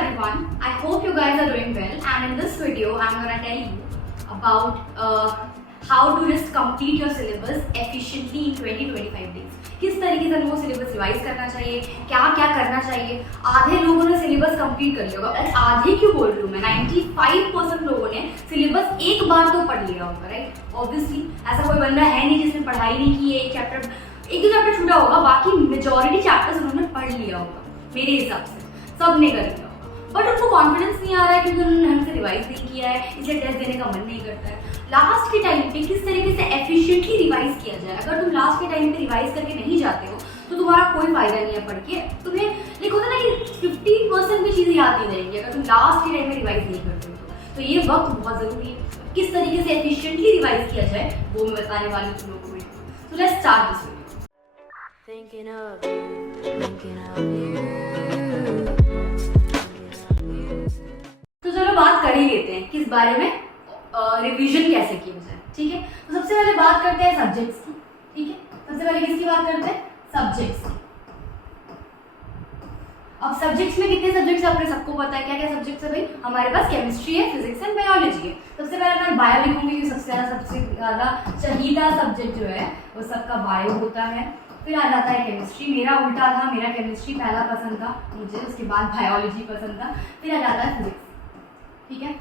everyone, I hope you guys are doing well, and in this video I'm gonna tell you about how to just complete your syllabus efficiently in 20-25 days. किस तरीके से हमको syllabus revise करना चाहिए, क्या क्या करना चाहिए। आधे लोगों ने सिलेबस कंप्लीट कर लिया होगा, आधे क्यों बोल रही हूँ मैं, 95% लोगों ने सिलेबस एक बार तो पढ़ लिया होगा, राइट। ऑब्वियसली ऐसा कोई बंदा है नहीं जिसने पढ़ाई नहीं की है, एक दो चैप्टर छूटा होगा, बाकी मेजॉरिटी चैप्टर्स उन्होंने पढ़ लिया होगा। मेरे हिसाब से सबने कर लिया होगा, बट उनको कॉन्फिडेंस नहीं आ रहा है क्योंकि उन्होंने ढंग से रिवाइज नहीं किया है, इसलिए टेस्ट देने का मन नहीं करता है। लास्ट के टाइम पे किस तरीके से एफिशिएंटली रिवाइज किया जाए। अगर तुम लास्ट के टाइम पे रिवाइज करके नहीं जाते हो तो तुम्हारा कोई फायदा नहीं है पढ़ के। तुम्हें लाइक होता है ना कि 50% भी चीजें याद नहीं रहेंगी अगर तुम लास्ट के टाइम में रिवाइज नहीं करते हो। तो ये वक्त बहुत जरूरी है, किस तरीके से एफिशिएंटली रिवाइज किया जाए वो मैं बताने वाली हूँ तुम लोगों को। सो लेट्स स्टार्ट दिस तो चलो बात कर ही लेते हैं किस बारे में, रिवीजन कैसे किया जाए। ठीक है, तो सबसे पहले बात करते हैं सब्जेक्ट्स की। ठीक है, सबसे पहले किसकी बात करते हैं, सब्जेक्ट्स की। अब सब्जेक्ट्स में कितने सब्जेक्ट्स है अपने सबको पता है, क्या क्या सब्जेक्ट्स है भाई। हमारे पास केमिस्ट्री है, फिजिक्स एंड बायोलॉजी है। सबसे पहले मैं बायो लिखूंगी क्योंकि सबसे ज्यादा चाहिदा सब्जेक्ट जो है वो सबका बायो होता है। फिर आ जाता है केमिस्ट्री, मेरा उल्टा था, मेरा केमिस्ट्री पहला पसंद था मुझे, उसके बाद बायोलॉजी पसंद था, फिर आ जाता है फिजिक्स। ठीक है,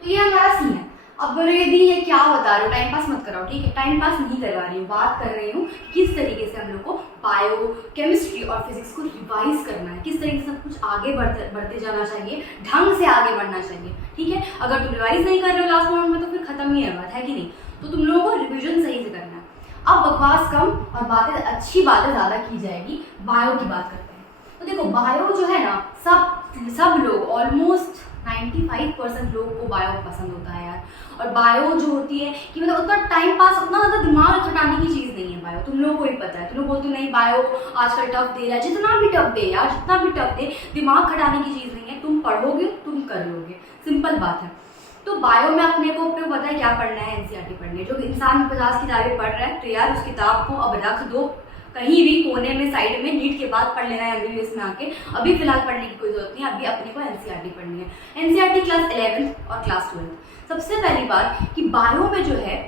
तो ये हमारा सीन है। अब यदि ये क्या बता रही हूँ, टाइम पास मत कराओ, ठीक है, टाइम पास नहीं करवा रही हूँ, बात कर रही हूँ किस तरीके से हम लोग को बायो, केमिस्ट्री और फिजिक्स को रिवाइज करना है, किस तरीके से सब कुछ आगे बढ़ते जाना चाहिए, ढंग से आगे बढ़ना चाहिए। ठीक है, अगर तुम रिवाइज नहीं कर रहे हो लास्ट मोमेंट में तो फिर खत्म ही है बात, है कि नहीं। तो तुम लोगों को रिविजन सही से करना है। अब बकवास कम और बातें अच्छी बातें ज्यादा की जाएगी। बायो की बात करते हैं, तो देखो बायो जो है ना, सब लोग ऑलमोस्ट 95% लोगों को बायो पसंद होता है यार। और बायो जो होती है कि मतलब उतना टाइम पास, उतना ज़्यादा दिमाग खटाने की चीज़ नहीं है बायो। तुम लोगों को ही पता है, तुम लोग बोलते नहीं बायो आजकल टफ दे रहा है, जितना भी टफ दे यार, जितना भी टफ दे, दिमाग खटाने की चीज़ नहीं है। तुम पढ़ोगे, तुम कर लोगे, सिंपल बात है। तो बायो में अपने को पता है क्या पढ़ना है, एनसीईआरटी पढ़नी है। जो इंसान 50 किताबें पढ़ रहा है तो यार उस किताब को अब रख दो कहीं भी कोने में, साइड में, नीट के बाद पढ़ लेना है एमबीबीएस में आके। अभी फिलहाल पढ़ने की कोई जरूरत नहीं है, अभी अपने को एनसीईआरटी पढ़नी है। एनसीईआरटी क्लास 11th और क्लास 12th। सबसे पहली बात कि बायो में जो है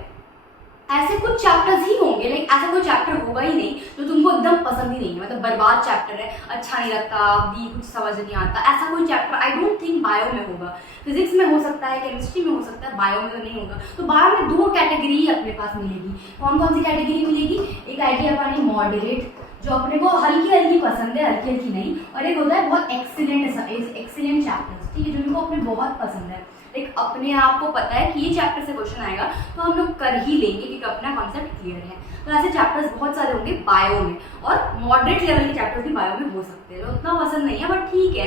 ऐसे कुछ चैप्टर्स ही होंगे, लाइक ऐसा कोई चैप्टर होगा ही नहीं जो तुमको एकदम पसंद ही नहीं है, मतलब बर्बाद चैप्टर है, अच्छा नहीं लगता, भी कुछ समझ नहीं आता, ऐसा कोई chapter I don't think bio में होगा। फिजिक्स में हो सकता है, केमिस्ट्री में हो सकता है, बायो में तो नहीं होगा। तो बायो में दो कैटेगरी ही अपने पास मिलेगी। कौन कौन सी कैटेगरी मिलेगी, एक आइडिया पानी मॉडरेट जो अपने को हल्की हल्की पसंद है, हल्की हल्की नहीं, और एक होता है बहुत एक्सीलेंट चैप्टर्स। ठीक है, जिनको अपने बहुत पसंद है, एक अपने आप को पता है कि ये चैप्टर से क्वेश्चन आएगा तो हम लोग कर ही लेंगे क्योंकि अपना कॉन्सेप्ट क्लियर है। तो ऐसे चैप्टर्स बहुत सारे होंगे बायो में, और मॉडरेट लेवल के चैप्टर्स भी बायो में हो सकते हैं, तो उतना पसंद नहीं है बट ठीक है।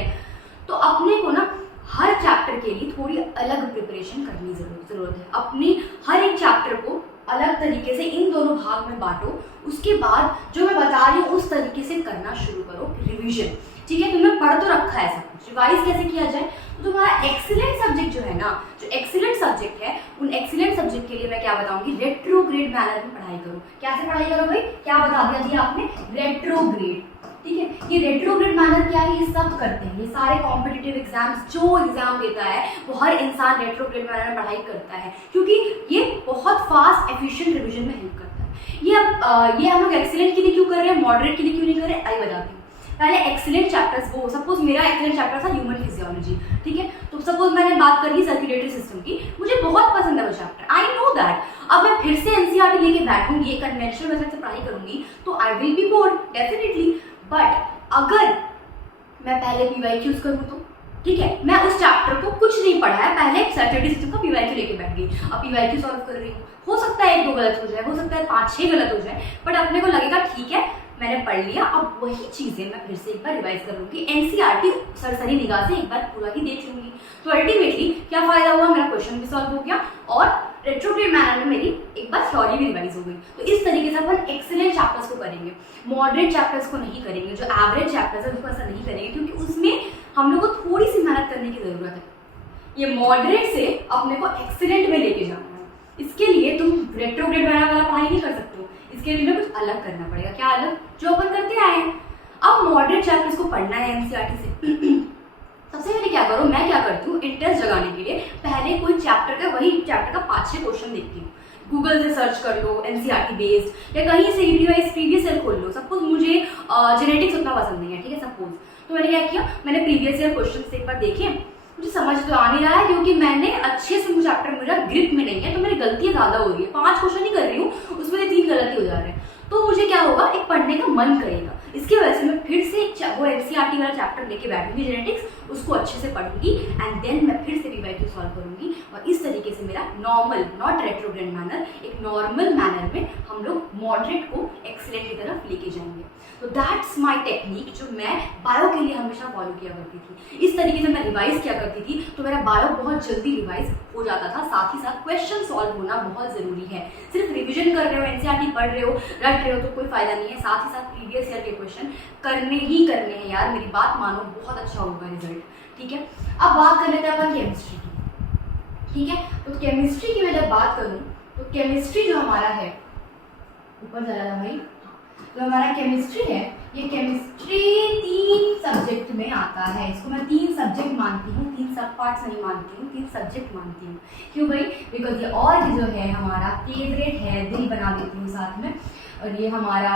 तो अपने को ना हर चैप्टर के लिए थोड़ी अलग प्रिपरेशन करनी जरूरत है। अपनी हर एक चैप्टर को अलग तरीके से इन दोनों भाग में बांटो, उसके बाद जो मैं बता रही हूँ उस तरीके से करना शुरू करो रिवीजन। ठीक है, तुमने पढ़ तो रखा है सब कुछ, रिवाइज कैसे किया जाए। तो तुम्हारा एक्सीलेंट सब्जेक्ट जो है ना, जो एक्सीलेंट सब्जेक्ट है, उन एक्सीलेंट सब्जेक्ट के लिए मैं क्या बताऊंगी, रेट्रोग्रेड मैनर में पढ़ाई करो। कैसे पढ़ाई करो भाई, क्या बता दिया जी आपने, रेट्रोग्रेड। ठीक है, ये रेट्रोग्रेड मैनर क्या है, ये सब करते हैं, ये सारे कॉम्पिटिटिव एग्जाम्स, जो एग्जाम देता है वो हर इंसान रेट्रोग्रेड मैनर में पढ़ाई करता है, क्योंकि ये बहुत फास्ट एफिशिएंट रिवीजन में हेल्प करता है। ये हम लोग एक्सीलेंट के लिए क्यों कर रहे हैं, मॉडरेट के लिए क्यों नहीं कर रहे, आई बताती हूँ। पहले एक्सीलेंट चैप्टर्स, वो सपोज मेरा एक्सीलेंट चैप्टर था ह्यूमन फिजियोलॉजी। ठीक है, तो सपोज मैंने बात करी सर्कुलेटरी सिस्टम की, मुझे बहुत पसंद है वो चैप्टर, आई नो दैट। अब मैं फिर से एनसीईआरटी लेके बैठूंगी, एक कन्वेंशनल मेथड से पढ़ाई करूंगी तो I will be board definitely. But अगर मैं पहले पीवाईक्यूज करूँ तो ठीक है, मैं उस चैप्टर को कुछ नहीं पढ़ा है, पहले सर्कुलेटरी सिस्टम का पीवाईक्यू लेके बैठ गई, अब पीवाईक्यू सॉल्व कर रही हूँ, हो सकता है 1-2 गलत हो जाए, हो सकता है 5-6 गलत हो जाए, बट अपने को लगेगा ठीक है मैंने पढ़ लिया, अब वही चीजें मैं फिर से एक बार रिवाइज कर लूंगी, एनसीईआरटी सरसरी निगाह से एक बार पूरा ही देख लूंगी। तो अल्टीमेटली क्या फायदा हुआ, मेरा क्वेश्चन भी सॉल्व हो गया और रेट्रोग्रेड मैनर में मेरी एक बार थ्योरी भी रिवाइज हो गई। तो इस तरीके से अपन एक्सीलेंट चैप्टर्स को करेंगे, मॉडरेट चैप्टर्स को नहीं करेंगे, जो एवरेज चैप्टर्स है उसको ऐसा नहीं करेंगे क्योंकि उसमें हम लोग को थोड़ी सी मेहनत करने की जरूरत है। ये मॉडरेट से अपने को एक्सीलेंट में लेके जाना है, इसके लिए तुम रेट्रोग्रेड मैनर वाला पढ़ाई नहीं कर सकते हो, इसके लिए कुछ अलग करना पड़ेगा। क्या अलग, जो अपन करते आए हैं। अब मॉडरेट चैप्टर्स को पढ़ना है एनसीईआरटी से मैं क्या करती हूँ, इंटरेस्ट जगाने के लिए पहले कोई वही चैप्टर का 5-6 क्वेश्चन देखती हूँ। गूगल से सर्च कर लो एनसीईआरटी बेस्ड, या कहीं से यूटीवाइज प्रीवियस ईयर खोल लो। सपोज मुझे जेनेटिक्स उतना पसंद नहीं है, ठीक है सपोज, तो मैंने क्या किया, मैंने प्रीवियस ईयर क्वेश्चन एक बार देखे, मुझे समझ तो आ नहीं रहा है क्योंकि मैंने अच्छे से वो चैप्टर मेरा ग्रिप में नहीं है, तो मेरी गलतियां ज्यादा हो रही है। 5 क्वेश्चन ही कर रही हूँ, उसमें 3 गलती हो जा रहे हैं, तो मुझे क्या होगा, एक पढ़ने का मन करेगा। इसकी वजह से मैं फिर से वो एनसीईआरटी वाला चैप्टर लेके बैठूंगी जेनेटिक्स, उसको अच्छे से पढ़ूंगी एंड देन मैं फिर से पीवाईक्यू सॉल्व करूंगी। और इस तरीके से मेरा नॉर्मल, नॉट रेट्रोग्रेड मैनर, एक नॉर्मल मैनर में हम लोग मॉडरेट को एक्सीलेंट की तरफ लेके जाएंगे। तो दैट्स माई टेक्निक जो मैं बायो के लिए हमेशा फॉलो किया करती थी। इस तरीके से मैं रिवाइज किया करती थी, तो मेरा बायो बहुत जल्दी रिवाइज हो जाता था। साथ ही साथ क्वेश्चन सॉल्व होना बहुत जरूरी है। सिर्फ रिविजन कर रहे हो, एनसीईआरटी पढ़ रहे हो, रट रहे हो तो कोई फायदा नहीं है। साथ ही साथ प्रीवियस ईयर के क्वेश्चन करने ही करने हैं यार, मेरी बात मानो, बहुत अच्छा होगा रिजल्ट, ठीक है। अब बात कर लेते हैं अपन केमिस्ट्री की, ठीक है। तो केमिस्ट्री की मैं जब बात करूँ तो केमिस्ट्री जो हमारा है, ऊपर चला था भाई, तो हमारा केमिस्ट्री है, ये केमिस्ट्री 3 सब्जेक्ट में आता है। इसको मैं 3 सब्जेक्ट मानती हूँ, 3 सब पार्ट्स नहीं मानती हूँ, 3 सब्जेक्ट मानती हूँ। क्यों भाई? बिकॉज ये और जो है हमारा फेवरेट है, दिल बना देती हूँ साथ में। और ये हमारा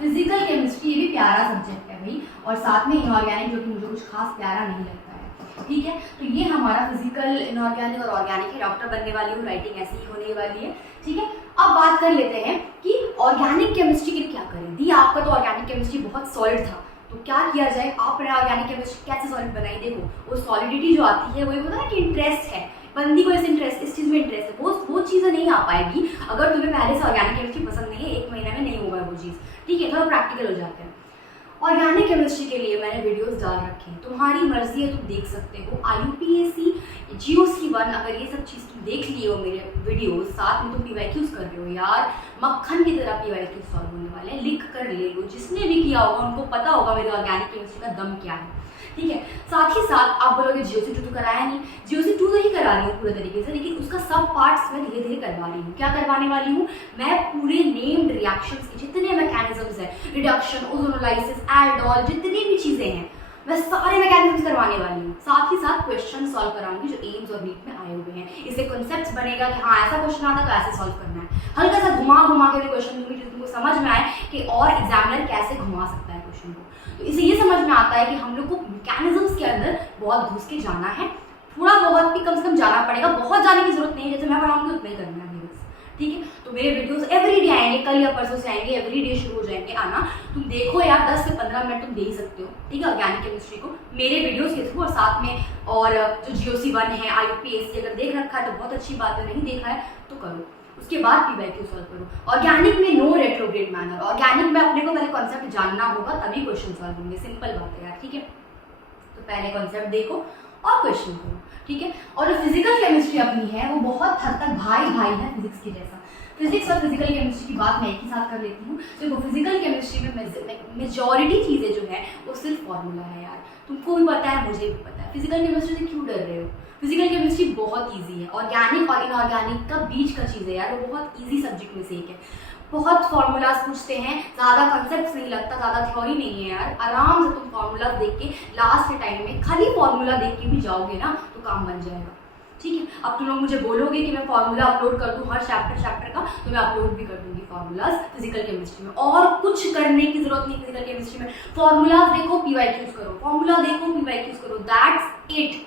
फिजिकल केमिस्ट्री, ये भी प्यारा सब्जेक्ट है भाई। और साथ में इनऑर्गेनिक, जो कि मुझे कुछ खास प्यारा नहीं लगता है, ठीक है। तो ये हमारा फिजिकल, इनऑर्गेनिक और ऑर्गेनिक है। डॉक्टर बनने वाली हूँ, राइटिंग ऐसी ही होने वाली है, ठीक है। अब बात कर लेते हैं कि ऑर्गेनिक केमिस्ट्री के लिए क्या करें। दी आपका तो ऑर्गेनिक केमिस्ट्री बहुत सॉलिड था, तो क्या किया जाए, आपने ऑर्गेनिक केमिस्ट्री कैसे सॉलिड बनाई? देखो, वो सॉलिडिटी जो आती है वो होता है ना कि इंटरेस्ट है, बंदी को इस चीज में इंटरेस्ट है, वो चीज़ें नहीं आ पाएगी अगर तुम्हें पहले से ऑर्गेनिक केमिस्ट्री पसंद नहीं है। 1 महीने में नहीं होगा वो चीज़, ठीक है। थोड़ा प्रैक्टिकल हो जाते हैं। ऑर्गेनिक केमिस्ट्री के लिए मैंने वीडियोस डाल रखे हैं, तुम्हारी मर्जी है, तुम देख सकते हो। IUPAC, GOC1, अगर ये सब चीज़ तुम देख लिए हो मेरे वीडियोस, साथ में तुम पीवाईक्यूज कर रहे हो यार, मक्खन की तरह पीवाईक्यूज सॉल्व होने वाले हैं, लिख कर ले लो। जिसने भी किया होगा उनको पता होगा मेरे ऑर्गेनिक केमिस्ट्री का दम क्या है, ठीक है। साथ ही साथ आप बोलोगे GOC2 तो कराया नहीं, GOC2 तो ही करा रही हूँ पूरे तरीके से, लेकिन उसका सब पार्ट्स मैं धीरे धीरे करवा रही हूँ। क्या करवाने वाली हूँ मैं? पूरे नेम्ड रिएक्शंस के जितने मैकेनिज्म्स हैं, रिडक्शन, ओजोनोलाइसिस, एल्डोल, जितनी भी चीजें हैं, मैं सारे मैकेनिज्म्स करवाने वाली हूँ। साथ ही साथ क्वेश्चन सॉल्व कराऊंगी जो एम्स और नीट में आए हुए हैं। इससे कॉन्सेप्ट्स बनेगा कि हाँ ऐसा क्वेश्चन आता तो ऐसे सॉल्व करना है। हल्का सा घुमा के भी क्वेश्चन दूंगी जो तुमको समझ में आए कि और एग्जामिनर कैसे घुमा सकता है क्वेश्चन को। तो इससे ये समझ में आता है कि हम लोग को मैकेनिज्म्स के अंदर बहुत घुस के जाना है। थोड़ा बहुत भी कम से कम जाना पड़ेगा, बहुत जाने की जरूरत नहीं है, जैसे मैं पढ़ाऊंगी उतना ही करना है बस, ठीक है। तो मेरे वीडियोस एवरीडे आएंगे, कल या परसों से आएंगे, एवरीडे शुरू हो जाएंगे आना। तुम देखो यार, 10 से 15 मिनट तुम दे ही सकते हो, ठीक है, ऑर्गेनिक केमिस्ट्री को मेरे वीडियोस के थ्रू। और साथ में और जो GOC1 है, IUPAC अगर देख रखा है तो बहुत अच्छी बात है, नहीं देखा है तो करो। उसके बाद पीवाईक्यू सॉल्व करो। ऑर्गेनिक में नो रेट्रोग्रेड मैनर, ऑर्गेनिक में अपने को पहले कॉन्सेप्ट जानना होगा तभी क्वेश्चन सॉल्व होंगे, सिंपल बात है यार, ठीक है। तो पहले कॉन्सेप्ट देखो और क्वेश्चन करो, ठीक है। और जो फिजिकल केमिस्ट्री अपनी है वो बहुत हद तक भाई है फिजिक्स की जैसा। फिजिक्स और फिजिकल केमिस्ट्री की बात मैं एक ही साथ कर लेती हूँ। देखो, फिजिकल केमिस्ट्री में मेजॉरिटी चीज़ें जो है वो सिर्फ फॉर्मूला है यार, तुमको भी पता है, मुझे भी पता है। फिजिकल केमिस्ट्री से क्यों डर रहे हो? फिजिकल केमिस्ट्री बहुत ईजी है। ऑर्गेनिक और इनऑर्गेनिक का बीच का चीज़ है यार, वो बहुत ईजी सब्जेक्ट में से एक है। बहुत फॉर्मूलाज पूछते हैं, ज़्यादा कॉन्सेप्ट्स नहीं लगता, ज़्यादा थ्योरी नहीं है यार। आराम से तुम फॉर्मूलाज देख के लास्ट के टाइम में खाली फॉर्मूला देख के भी जाओगे ना तो काम बन जाएगा, ठीक है। अब तुम लोग मुझे बोलोगे कि मैं फॉर्मूला अपलोड कर दूँ हर चैप्टर का, तो मैं अपलोड भी कर दूंगी फॉर्मूलाज फिजिकल केमिस्ट्री में। और कुछ करने की जरूरत नहीं फिजिकल केमिस्ट्री में। फॉर्मूलाज देखो, पीवाईक्यूज करो, फॉर्मूला देखो, पीवाईक्यूज करो, that's it.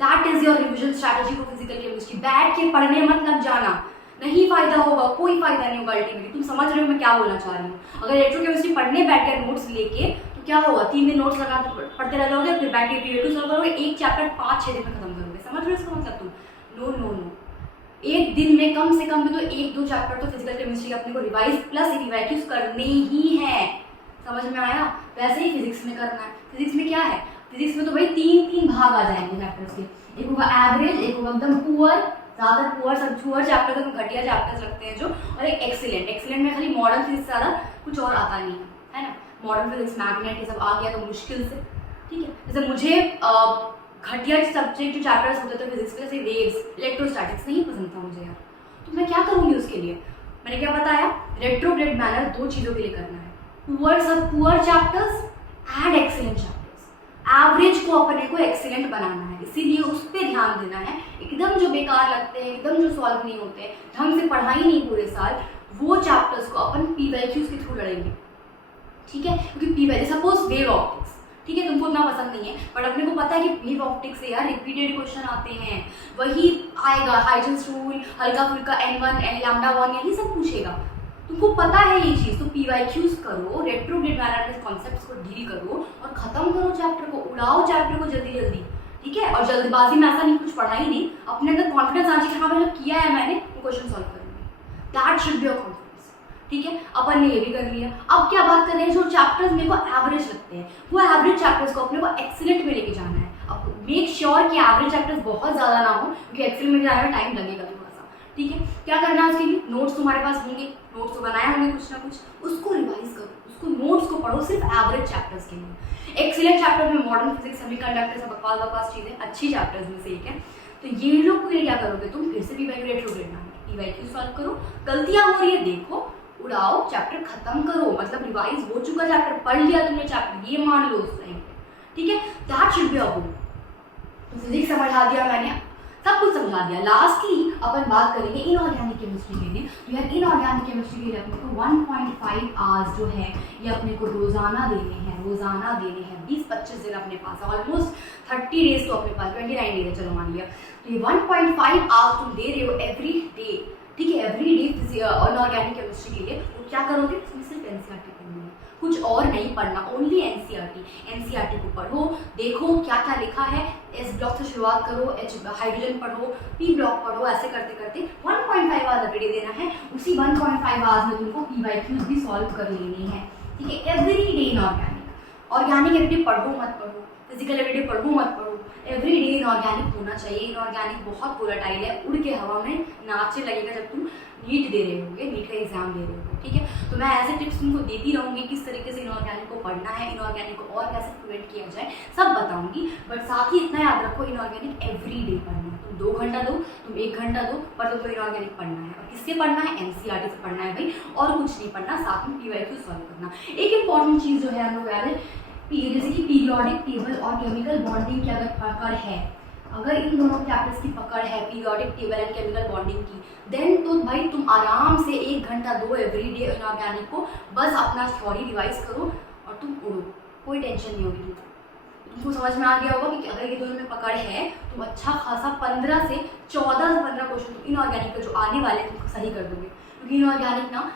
That is your revision strategy for physical chemistry. बैठ के पढ़ने मत लग जाना, नहीं फायदा होगा, कोई फायदा नहीं होगा अल्टीमेटली। तुम समझ रहे हो मैं क्या बोलना चाह रही हूँ? अगर इलेक्ट्रोकेमिस्ट्री पढ़ने बैठ कर नोट्स लेके तो क्या होगा, 3 दिन नोट्स लगा पढ़ते रह जाओगे, फिर बैठ के पीवाईक्यू सॉल्व करोगे, एक चैप्टर 5-6 दिन में खत्म करोगे। समझ रहे हो इसका मतलब तुम? नो, एक दिन में कम से कम भी तो 1-2 चैप्टर तो फिजिकल केमिस्ट्री अपने को रिवाइज प्लस पीवाईक्यूज करने ही है। समझ में आया? वैसे ही फिजिक्स में करना है। फिजिक्स में क्या है? फिजिक्स में तो भाई 3 भाग आ जाएंगे चैप्टर्स के। एक होगा एवरेज, एक होगा एकदम पुअर, ज़्यादा पुअर चैप्टर तो घटिया चैप्टर्स लगते हैं जो, और एक एक्सीलेंट में खाली मॉडर्न फिजिक्स ज़्यादा कुछ और आता नहीं है ना। मॉडर्न फिजिक्स, मैग्नेट, ये सब आ गया तो मुश्किल से, ठीक है। जैसे मुझे घटिया सब्जेक्ट जो चैप्टर्स होते थे फिजिक्स के, जैसे वेव्स, इलेक्ट्रोस्टैटिक्स, नहीं पसंद था मुझे यार, तो मैं क्या करूँगी उसके लिए? मैंने क्या बताया, रेट्रोग्रेड मैनर 2 चीज़ों के लिए करना है, poor chapters and excellent chapters. Average को अपने को एक्सीलेंट बनाना है, इसीलिए उस पर ध्यान देना है। एकदम जो बेकार लगते हैं, एकदम जो सॉल्व नहीं होते, ढंग से पढ़ाई नहीं पूरे साल, वो चैप्टर्स को अपन PYQs के थ्रू लड़ेंगे, ठीक है। क्योंकि PY सपोज वेव ऑप्टिक्स, ठीक है, तुमको उतना पसंद नहीं है, बट अपने को पता है कि वेव ऑप्टिक्स से यार रिपीटेड क्वेश्चन आते हैं, वही आएगा हाइजेंस रूल, हल्का फुल्का N1 N λ1 यही सब पूछेगा, तुमको पता है ये चीज। तो PYQs करो, रेट्रोग्रेड मैनर में कॉन्सेप्ट्स को डील करो और खत्म करो चैप्टर को, उड़ाओ चैप्टर को जल्दी जल्दी, ठीक है। और जल्दबाजी में ऐसा नहीं कुछ पढ़ा ही नहीं, अपने अंदर कॉन्फिडेंस आना चाहिए कि हाँ मैंने किया है, मैंने वो क्वेश्चन सॉल्व करूंगी, that should be your confidence, ठीक है। अपन ने ये भी कर लिया। अब क्या बात कर रहे हैं, जो चैप्टर्स मेरे को एवरेज लगते हैं, वो एवरेज चैप्टर्स को अपने को एक्सीलेंट में लेके जाना है। अब मेक श्योर कि एवरेज चैप्टर्स बहुत ज्यादा ना हो, क्योंकि एक्सीलेंट में जाने में टाइम लगेगा थोड़ा सा, ठीक है। क्या करना है उसके लिए, नोट्स तुम्हारे पास होंगे, नोट्स तो बनाए होंगे कुछ ना कुछ, उसको रिवाइज करो, उसको नोट्स को पढ़ो सिर्फ एवरेज चैप्टर्स के लिए। एक्सीलेंट चैप्टर में मॉडर्न फिजिक्स, सेमीकंडक्टर, सब बकवास चीजें, अच्छी चैप्टर्स में से एक है। तो ये लोग के लिए क्या करोगे तुम, फिर से PYQ रेट्रोग्रेड PYQ सॉल्व करो, गलतियां हो रही है देखो, उड़ाओ, चैप्टर खत्म करो, मतलब रिवाइज हो चुका चैप्टर, पढ़ लिया तुमने चैप्टर, ये मान लो उस टाइम पे, ठीक है। दैट शुड बी अ गोल। तो फिजिक्स समझा दिया मैंने, सब कुछ समझा दिया। लास्टली अपन बात करेंगे इनऑर्गेनिक केमिस्ट्री के लिए। तो यार इनऑर्गेनिक केमिस्ट्री के लिए अपने को 1.5 आवर्स जो है ये अपने को रोजाना देने हैं, 20-25 दिन अपने पास है, ऑलमोस्ट 30 डेज तो अपने पास, 29 डेज है चलो मान लिया। तो ये 1.5 आवर्स तुम दे रहे हो एवरी डे, ठीक है, एवरी डे इनऑर्गेनिक केमिस्ट्री के लिए। तो क्या करोगे, तुम सिर्फ NCERT पढ़नी है, कुछ और नहीं पढ़ना, ओनली NCERT को पढ़ो, देखो क्या क्या लिखा है, S ब्लॉक से शुरुआत करो, हाइड्रोजन पढ़ो, P ब्लॉक पढ़ो, ऐसे करते करते 1.5 आवर्स एवरी डे देना है। उसी 1.5 आवर्स में तुमको PYQs भी सॉल्व कर लेनी है, ठीक है। Every day inorganic, organic every day पढ़ो मत पढ़ो, फिजिकल एवरी डे पढ़ो मत पढ़ो, एवरी डे इनऑर्गेनिक होना चाहिए। इनऑर्गेनिक बहुत वोलेटाइल है, उड़ के हवा में नाचने लगेगा जब तुम नीट दे रहे होगे, नीट का एग्जाम दे रहे होगे, ठीक है। तो मैं ऐसे टिप्स तुमको देती रहूंगी, किस तरीके से इनऑर्गेनिक को पढ़ना है, इनऑर्गेनिक को और कैसे प्रिवेंट किया जाए, सब बताऊंगी। बट साथ ही इतना याद रखो, इनऑर्गेनिक एवरी डे पढ़ना है, तुम 2 घंटा दो, तुम 1 घंटा दो, पर तुमको इनऑर्गेनिक पढ़ना है। और किससे पढ़ना है, NCERT से पढ़ना है भाई, और कुछ नहीं पढ़ना, साथ में PYQ सॉल्व करना। एक इंपॉर्टेंट चीज जो है हम लोग याद है, जैसे कि पीरियोडिक टेबल और केमिकल बॉन्डिंग की अगर पकड़ है, अगर इन दोनों चैप्टर्स की पकड़ है, periodic table and chemical bonding की, देन तो भाई तुम आराम से 1 घंटा दो एवरी डे इनऑर्गेनिक को, बस अपना थ्योरी रिवाइज करो और तुम उड़ो, कोई टेंशन नहीं होगी तुमको। समझ में आ गया होगा कि अगर ये दोनों में पकड़ है तो अच्छा खासा 14 से 15 क्वेश्चन तुम इनऑर्गेनिक के जो आने वाले हैं तुम सही कर दोगे। क्योंकि इनऑर्गेनिक ना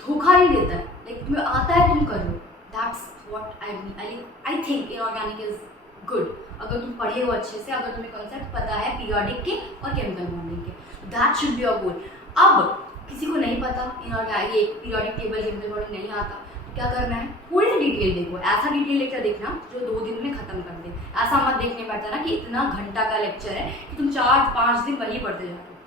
धोखा नहीं देता है, लाइक तुम्हें आता है तुम कर लो, that's what I think inorganic is good. अगर तुम पढ़े हो अच्छे से, अगर तुम्हें कॉन्सेप्ट पता है पीरियोडिक के और केमिकल बॉन्डिंग के, that should be your goal. अब किसी को नहीं पता इनऑर्गेनिक, ये पीरियोडिक टेबल केमिकल बॉन्डिंग नहीं आता, तो क्या करना है, थोड़ी सी डिटेल देखो, ऐसा डिटेल लेक्चर देखना जो 2 दिन में खत्म कर दे। ऐसा मत देखने पड़ता ना कि इतना घंटा का लेक्चर है कि तुम 4-5 दिन वही पढ़ते जाते हो,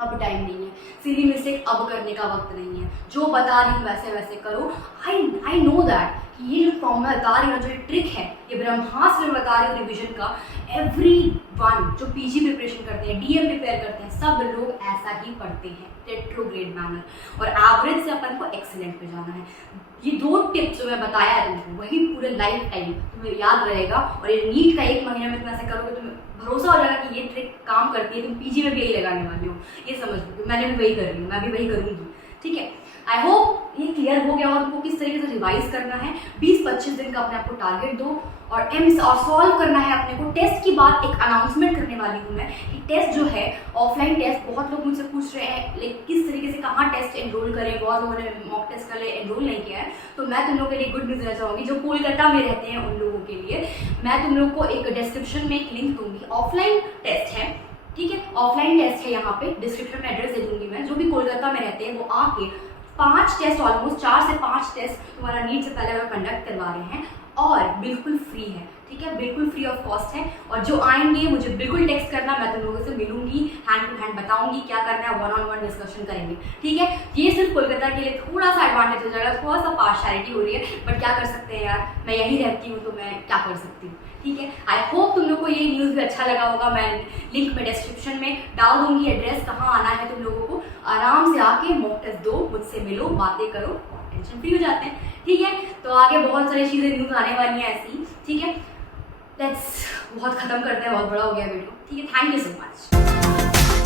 अब टाइम नहीं है, सिली मिस्टेक अब करने का वक्त नहीं है, जो बता रही हूँ वैसे वैसे करो। आई नो दैट कि ये जो फॉर्मूला बता रही हूँ, जो ये ट्रिक है, ये ब्रह्मास्त्र में बता रही हूँ रिविजन का, एवरीवन जो PG प्रिपरेशन करते हैं, DM प्रिपेयर करते हैं, सब लोग ऐसा ही पढ़ते हैं, रेट्रोग्रेड मैनर, और एवरेज से अपन को एक्सीलेंट पे जाना है। ये 2 टिप्स जो मैं बताया है तुमको, वही पूरे लाइफ टाइम तुम्हें याद रहेगा। और ये नीट का 1 महीने में तुम ऐसे करोगे, तुम्हें भरोसा हो जाएगा कि ये ट्रिक काम करती है, तुम PG में भी यही लगाने वाली हो, ये समझ लो। मैंने भी वही कर रही हूँ, मैं भी वही करूँगी, ठीक है। आई होप ये क्लियर हो गया और तुमको किस तरीके से रिवाइज करना है। 20-25 दिन का अपने आप को टारगेट दो और सॉल्व करना है अपने को। टेस्ट की बात एक अनाउंसमेंट करने वाली हूँ मैं कि टेस्ट जो है ऑफलाइन टेस्ट, बहुत लोग मुझसे पूछ रहे हैं लाइक किस तरीके से कहाँ टेस्ट एनरोल करें, बहुत लोगों ने मॉक टेस्ट के लिए एनरोल नहीं किया है। तो मैं तुम लोगों के लिए गुड न्यूज़ देना चाहूँगी, जो कोलकाता में रहते हैं उन लोगों के लिए मैं तुम लोग को एक डिस्क्रिप्शन में एक लिंक दूंगी। ऑफलाइन टेस्ट है, ठीक है, ऑफलाइन टेस्ट है, यहाँ पे डिस्क्रिप्शन में एड्रेस दे दूंगी मैं। जो भी कोलकाता में रहते हैं वो आके 5 टेस्ट, ऑलमोस्ट 4 से 5 टेस्ट तुम्हारा नीट से पहले अगर कंडक्ट करवा रहे हैं और बिल्कुल फ्री है, ठीक है, बिल्कुल फ्री ऑफ कॉस्ट है। और जो आएंगे मुझे बिल्कुल टेक्स्ट करना, मैं तुम लोगों से मिलूंगी, हैंड टू हैंड बताऊंगी क्या करना है, 1-on-1 डिस्कशन करेंगे, ठीक है। ये सिर्फ कोलकाता के लिए थोड़ा सा एडवांटेज हो जाएगा, थोड़ा सा पार्शियलिटी हो रही है, बट क्या कर सकते हैं यार, मैं यही रहती हूँ तो मैं क्या कर सकती हूँ, ठीक है। आई होप तुम लोग को ये न्यूज़ भी अच्छा लगा होगा। मैं लिंक में डिस्क्रिप्शन में डाल दूंगी, एड्रेस कहाँ आना है, तुम लोगों को आराम से आके मॉक टेस्ट दो, मुझसे मिलो, बातें करो और टेंशन फ्री हो जाते हैं, ठीक है। तो आगे बहुत सारी चीज़ें न्यूज़ आने वाली हैं ऐसी, ठीक है, लेट्स बहुत खत्म करते हैं, बहुत बड़ा हो गया वीडियो। ठीक है, थैंक यू सो मच।